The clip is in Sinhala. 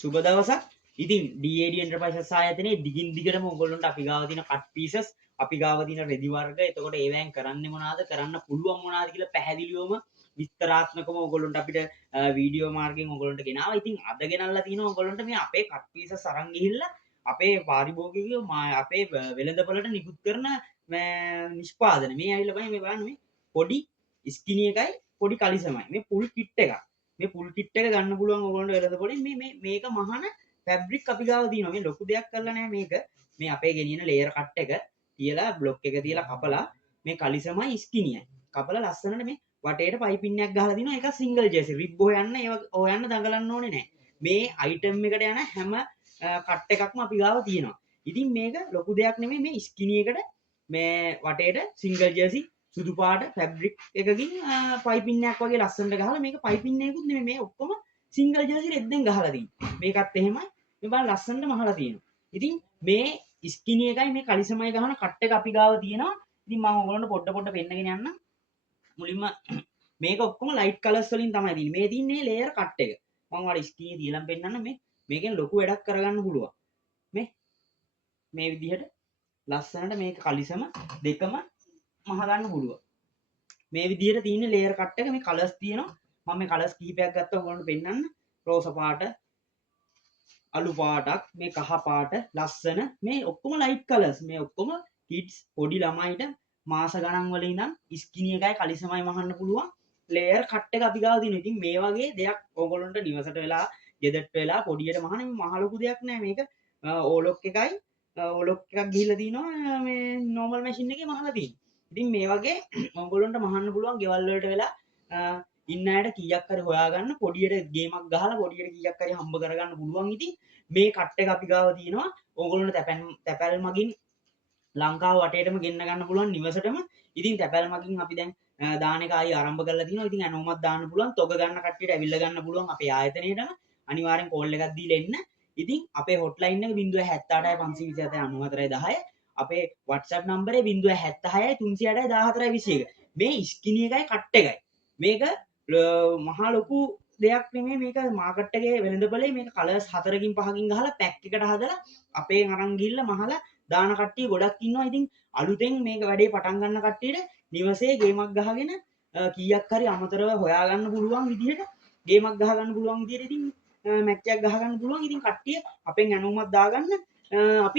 සුබ දවසක්. ඉතින් DAD Enterprises ආයතනයේ දිගින් දිගටම ඔයගොල්ලන්ට අපි ගාව තියෙන කට් පීසස්, අපි ගාව තියෙන රෙදි වර්ග, එතකොට ඒවෙන් කරන්නේ මොනවද, කරන්න පුළුවන් මොනවද කියලා පැහැදිලිවම විස්තරාත්මකව ඔයගොල්ලන්ට අපිට වීඩියෝ මාර්ගයෙන් ඔයගොල්ලන්ට ගෙනාවා. ඉතින් අද ගෙනල්ලා තියෙනවා ඔයගොල්ලන්ට මේ අපේ කට් පීසස් අරන් ගිහිල්ලා අපේ පාරිභෝගිකයෝ අපේ වෙළඳපොළට නිකුත් කරන නිෂ්පාදන. මේ ඇවිල්ලා මේ බලන්න මේ පොඩි ස්කිනි එකයි පොඩි කලිසමයි. මේ ෆුල් කිට් එකක්. මේ ෆුල් කිට් එක ගන්න පුළුවන් ඔයගොල්ලන්ට වෙළඳපොළෙන් මේක මහාන ෆැබ්‍රික් අපි ගාව තියෙනවා. මේ ලොකු දෙයක් කරලා නැහැ මේක. මේ අපේ ගෙනියන ලේයර් කට් එක තියලා බ්ලොක් එක තියලා කපලා මේ කලිසමයි ස්කිනියයි. කපලා ලස්සනට මේ වටේට පයිපින් එකක් ගහලා දිනවා. ඒක සිංගල් ජර්සි. රිබ් හොයන්න හොයන්න දඟලන්න ඕනේ නැහැ. මේ අයිටම් එකට යන හැම කට් එකක්ම අපි ගාව තියෙනවා. ඉතින් මේක ලොකු දෙයක් නෙමෙයි. මේ ස්කිනි එකට මේ වටේට සිංගල් ජර්සි සුදු පාට ෆැබ්‍රික් එකකින් පයිපින් එකක් වගේ ලස්සනට ගහලා මේක පයිපින් එකකුත් නෙමෙයි මේ ඔක්කොම සිංගල් ජර්සි රෙද්දෙන් ගහලා තියෙන්නේ. මේකත් එහෙමයි. මේ බලන්න ලස්සනට මහලා තියෙනවා. ඉතින් මේ ස්කිනි එකයි මේ කලිසමයි ගහන කට් එක අපි ගාව තියෙනවා. ඉතින් මම ඔයගොල්ලන්ට පොඩ පෙන්නගෙන යන්න. මුලින්ම මේක ඔක්කොම ලයිට් කලර්ස් වලින් තමයි තියෙන්නේ. මේ තින්නේ ලේයර් කට් එක. මම ඔයාලට ස්කිනි දීලා පෙන්නන්න මේකෙන් ලොකු වැඩක් කරගන්න පුළුවන්. මේ විදිහට ලස්සනට මේක කලිසම දෙකම මහ ගන්න පුළුවන්. මේ විදිහට තියෙන ලේයර් කට් එක මේ කලර්ස් තියෙනවා. මම මේ කලර්ස් කිහිපයක් ගත්තා ඔයගොල්ලන්ට පෙන්නන්න. රෝස පාට, අලු පාටක්, මේ කහ පාට, ලස්සන මේ ඔක්කොම ලයිට් කලර්ස්. මේ ඔක්කොම කිඩ්ස් පොඩි ළමයිට මාස ගණන් වල ඉඳන් ස්කිනි එකයි කලිසමයි මහන්න පුළුවන් ලේයර් කට් එක අපි ගාව තියෙනවා. ඉතින් මේ වගේ දෙයක් ඔයගොල්ලන්ට නිවසට වෙලා, ගෙදරට වෙලා පොඩියට මහන මේ මහ ලොකු දෙයක් නෑ මේක. ඕලොක් එකයි ඕලොක් එකක් ගිහිල්ලා තිනවා මේ නෝමල් මැෂින් එකේ මහලා තියෙනවා. ඉතින් මේ වගේ ඔයගොල්ලන්ට මහන්න පුළුවන් ගෙවල් වලට වෙලා ඉන්න අයට කීයක් හරි හොයාගන්න පොඩියට ගේමක් ගහලා පොඩියට කීයක් හරි හම්බ කරගන්න පුළුවන්. ඉතින් මේ කට් එක අපි ගාව තියෙනවා. ඔයගොල්ලන්ට තැපැල් මගින් ලංකාව වටේටම ගෙන්න ගන්න පුළුවන් නිවසටම. ඉතින් තැපැල් මගින් අපි දැන් දාන එක ආයි ආරම්භ කරලා තිනවා. ඉතින් ඇනෝමත් දාන්න පුළුවන්. තොග ගන්න කට්ටියට ඇවිල්ලා ගන්න පුළුවන් අපේ ආයතනයේටම. අනිවාර්යෙන් කෝල් එකක් දීලා එන්න. ඉතින් අපේ හොට්ලයින් එක 076 527 94 10. අපේ WhatsApp නම්බරේ 076 306 14 21. මේ ස්කිනි එකයි කට් එකයි. මේක මහා ලොකු දෙයක් නෙමෙයි. මේක මාකට් එකේ වෙළඳපොලේ මේක කලර්ස් 4කින් 5කින් ගහලා පැක් එකට හදලා අපේ අරන් ගිහිල්ලා මහලා දාන කට්ටිය ගොඩක් ඉන්නවා. ඉතින් අලුතෙන් මේක වැඩේ පටන් ගන්න කට්ටියට නිවසේ ගේමක් ගහගෙන කීයක් හරි අමතරව හොයාගන්න පුළුවන් විදිහට ගේමක් ගහගන්න පුළුවන් විදිහට ඉතින් මැච් එකක් ගහගන්න පුළුවන්. ඉතින් කට්ටිය අපෙන් ඇනුමක් දාගන්න අපි